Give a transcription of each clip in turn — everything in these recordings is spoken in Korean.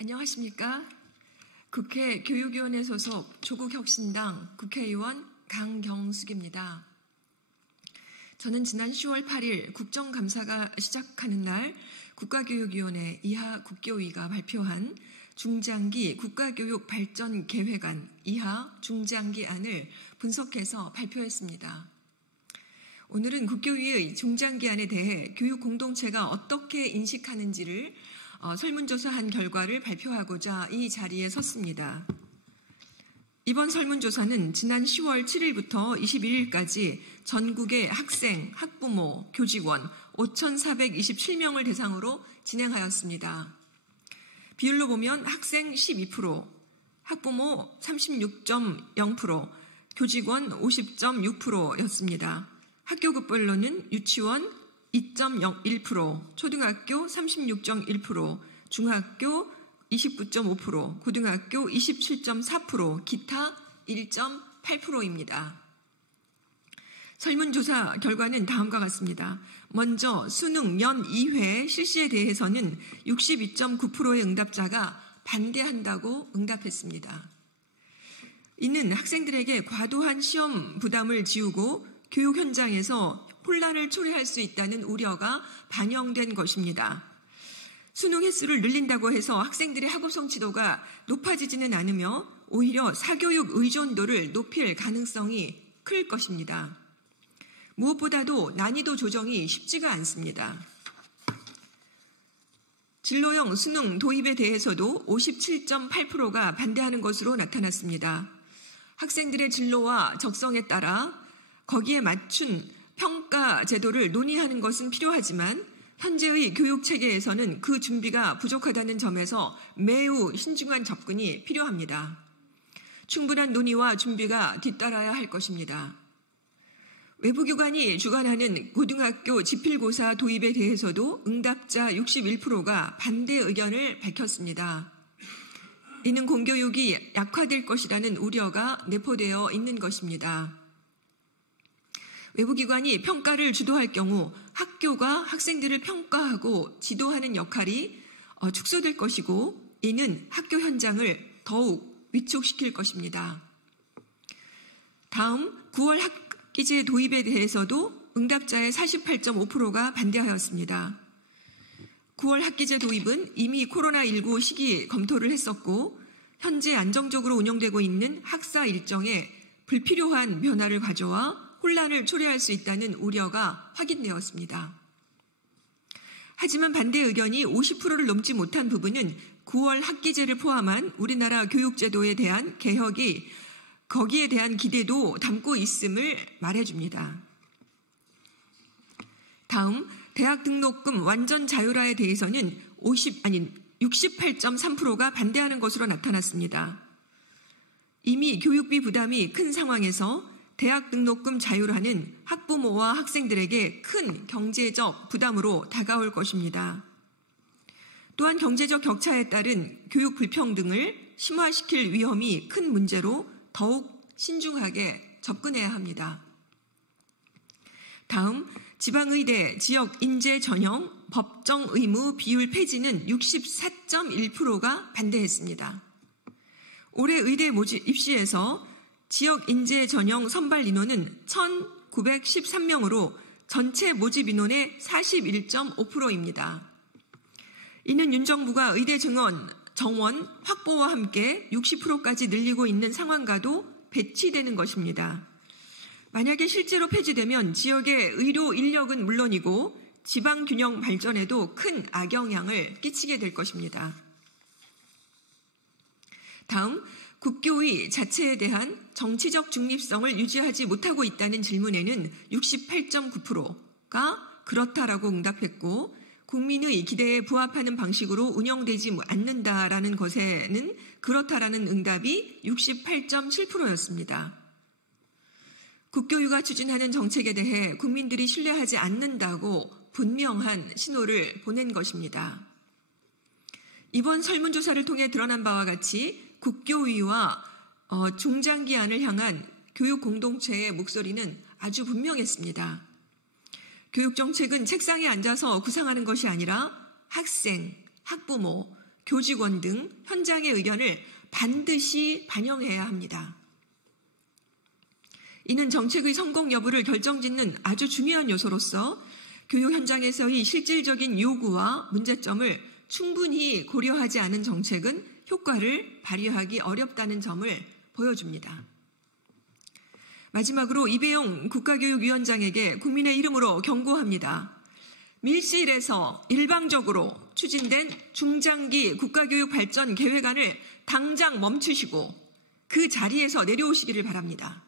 안녕하십니까? 국회 교육위원회 소속 조국혁신당 국회의원 강경숙입니다. 저는 지난 10월 8일 국정감사가 시작하는 날 국가교육위원회 이하 국교위가 발표한 중장기 국가교육 발전 계획안 이하 중장기안을 분석해서 발표했습니다. 오늘은 국교위의 중장기안에 대해 교육 공동체가 어떻게 인식하는지를 설문조사한 결과를 발표하고자 이 자리에 섰습니다. 이번 설문조사는 지난 10월 7일부터 21일까지 전국의 학생, 학부모, 교직원 5,427명을 대상으로 진행하였습니다. 비율로 보면 학생 12%, 학부모 36.0%, 교직원 50.6%였습니다. 학교급별로는 유치원 2.01%, 초등학교 36.1%, 중학교 29.5%, 고등학교 27.4%, 기타 1.8%입니다. 설문조사 결과는 다음과 같습니다. 먼저 수능 면 2회 실시에 대해서는 62.9%의 응답자가 반대한다고 응답했습니다. 이는 학생들에게 과도한 시험 부담을 지우고 교육 현장에서 혼란을 초래할 수 있다는 우려가 반영된 것입니다. 수능 횟수를 늘린다고 해서 학생들의 학업 성취도가 높아지지는 않으며 오히려 사교육 의존도를 높일 가능성이 클 것입니다. 무엇보다도 난이도 조정이 쉽지가 않습니다. 진로형 수능 도입에 대해서도 57.8%가 반대하는 것으로 나타났습니다. 학생들의 진로와 적성에 따라 거기에 맞춘 평가 제도를 논의하는 것은 필요하지만 현재의 교육 체계에서는 그 준비가 부족하다는 점에서 매우 신중한 접근이 필요합니다. 충분한 논의와 준비가 뒤따라야 할 것입니다. 외부기관이 주관하는 고등학교 지필고사 도입에 대해서도 응답자 61%가 반대 의견을 밝혔습니다. 이는 공교육이 약화될 것이라는 우려가 내포되어 있는 것입니다. 외부기관이 평가를 주도할 경우 학교가 학생들을 평가하고 지도하는 역할이 축소될 것이고 이는 학교 현장을 더욱 위축시킬 것입니다. 다음 9월 학기제 도입에 대해서도 응답자의 48.5%가 반대하였습니다. 9월 학기제 도입은 이미 코로나19 시기 검토를 했었고 현재 안정적으로 운영되고 있는 학사 일정에 불필요한 변화를 가져와 혼란을 초래할 수 있다는 우려가 확인되었습니다. 하지만 반대 의견이 50%를 넘지 못한 부분은 9월 학기제를 포함한 우리나라 교육제도에 대한 개혁이 거기에 대한 기대도 담고 있음을 말해줍니다. 다음 대학 등록금 완전 자율화에 대해서는 68.3%가 반대하는 것으로 나타났습니다. 이미 교육비 부담이 큰 상황에서 대학 등록금 자율화는 학부모와 학생들에게 큰 경제적 부담으로 다가올 것입니다. 또한 경제적 격차에 따른 교육 불평등을 심화시킬 위험이 큰 문제로 더욱 신중하게 접근해야 합니다. 다음 지방의대 지역 인재 전형 법정 의무 비율 폐지는 64.1%가 반대했습니다. 올해 의대 모집 입시에서 지역 인재 전형 선발 인원은 1,913명으로 전체 모집 인원의 41.5%입니다. 이는 윤 정부가 의대 정원 확보와 함께 60%까지 늘리고 있는 상황과도 배치되는 것입니다. 만약에 실제로 폐지되면 지역의 의료 인력은 물론이고 지방 균형 발전에도 큰 악영향을 끼치게 될 것입니다. 다음 국교위 자체에 대한 정치적 중립성을 유지하지 못하고 있다는 질문에는 68.9%가 그렇다라고 응답했고 국민의 기대에 부합하는 방식으로 운영되지 않는다라는 것에는 그렇다라는 응답이 68.7%였습니다. 국교위가 추진하는 정책에 대해 국민들이 신뢰하지 않는다고 분명한 신호를 보낸 것입니다. 이번 설문조사를 통해 드러난 바와 같이 국교위와 중장기안을 향한 교육 공동체의 목소리는 아주 분명했습니다. 교육정책은 책상에 앉아서 구상하는 것이 아니라 학생, 학부모, 교직원 등 현장의 의견을 반드시 반영해야 합니다. 이는 정책의 성공 여부를 결정짓는 아주 중요한 요소로서 교육 현장에서의 실질적인 요구와 문제점을 충분히 고려하지 않은 정책은 효과를 발휘하기 어렵다는 점을 보여줍니다. 마지막으로 이배용 국가교육위원장에게 국민의 이름으로 경고합니다. 밀실에서 일방적으로 추진된 중장기 국가교육 발전 계획안을 당장 멈추시고 그 자리에서 내려오시기를 바랍니다.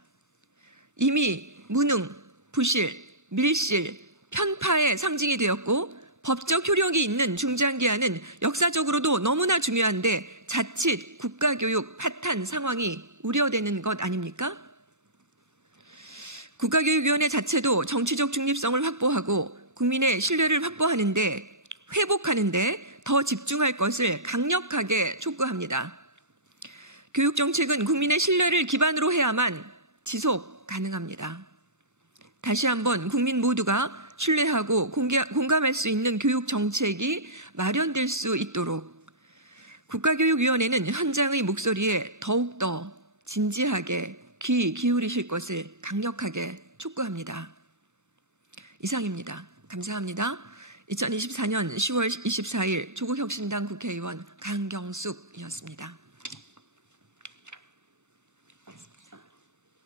이미 무능, 부실, 밀실, 편파의 상징이 되었고 법적 효력이 있는 중장기안은 역사적으로도 너무나 중요한데 자칫 국가교육 파탄 상황이 우려되는 것 아닙니까? 국가교육위원회 자체도 정치적 중립성을 확보하고 국민의 신뢰를 확보하는데 회복하는데 더 집중할 것을 강력하게 촉구합니다. 교육정책은 국민의 신뢰를 기반으로 해야만 지속 가능합니다. 다시 한번 국민 모두가 신뢰하고 공감할 수 있는 교육정책이 마련될 수 있도록 국가교육위원회는 현장의 목소리에 더욱더 진지하게 귀 기울이실 것을 강력하게 촉구합니다. 이상입니다. 감사합니다. 2024년 10월 24일 조국혁신당 국회의원 강경숙이었습니다.